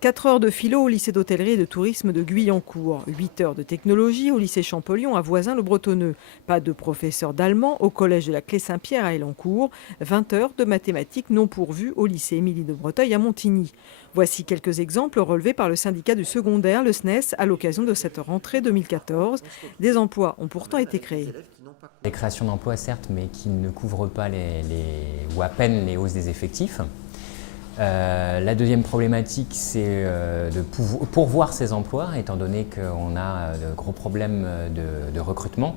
4 heures de philo au lycée d'hôtellerie et de tourisme de Guyancourt, 8 heures de technologie au lycée Champollion à Voisins-le-Bretonneux, pas de professeur d'allemand au collège de la Clé-Saint-Pierre à Elancourt, 20 heures de mathématiques non pourvues au lycée Émilie de Breteuil à Montigny. Voici quelques exemples relevés par le syndicat du secondaire, le SNES, à l'occasion de cette rentrée 2014. Des emplois ont pourtant été créés. Les créations d'emplois, certes, mais qui ne couvrent pas ou à peine les hausses des effectifs. La deuxième problématique, c'est de pourvoir ces emplois, étant donné qu'on a de gros problèmes de recrutement.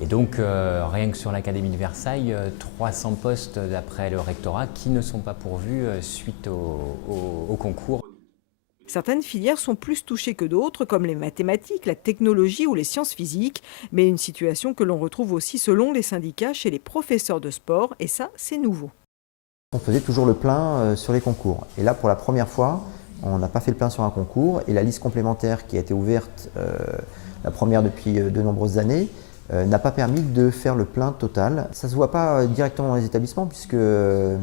Et donc, rien que sur l'Académie de Versailles, 300 postes d'après le rectorat qui ne sont pas pourvus suite au concours. Certaines filières sont plus touchées que d'autres, comme les mathématiques, la technologie ou les sciences physiques, mais une situation que l'on retrouve aussi selon les syndicats chez les professeurs de sport, et ça, c'est nouveau. On faisait toujours le plein sur les concours. Et là, pour la première fois, on n'a pas fait le plein sur un concours. Et la liste complémentaire qui a été ouverte, la première depuis de nombreuses années, n'a pas permis de faire le plein total. Ça ne se voit pas directement dans les établissements, puisqu'il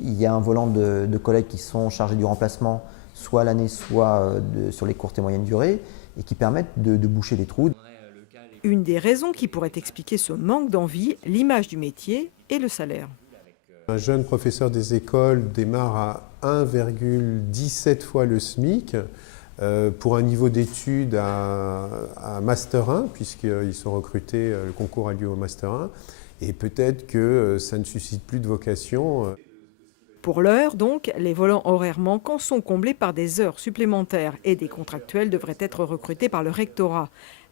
y a un volant de collègues qui sont chargés du remplacement, soit à l'année, soit sur les courtes et moyennes durées, et qui permettent de boucher les trous. Une des raisons qui pourrait expliquer ce manque d'envie, l'image du métier et le salaire. Un jeune professeur des écoles démarre à 1,17 fois le SMIC pour un niveau d'études à Master 1, puisqu'ils sont recrutés, le concours a lieu au Master 1, et peut-être que ça ne suscite plus de vocation. Pour l'heure, donc, les volants horaires manquants sont comblés par des heures supplémentaires et des contractuels devraient être recrutés par le rectorat.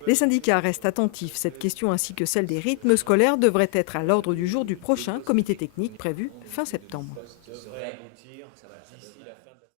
Les syndicats restent attentifs. Cette question ainsi que celle des rythmes scolaires devrait être à l'ordre du jour du prochain comité technique prévu fin septembre.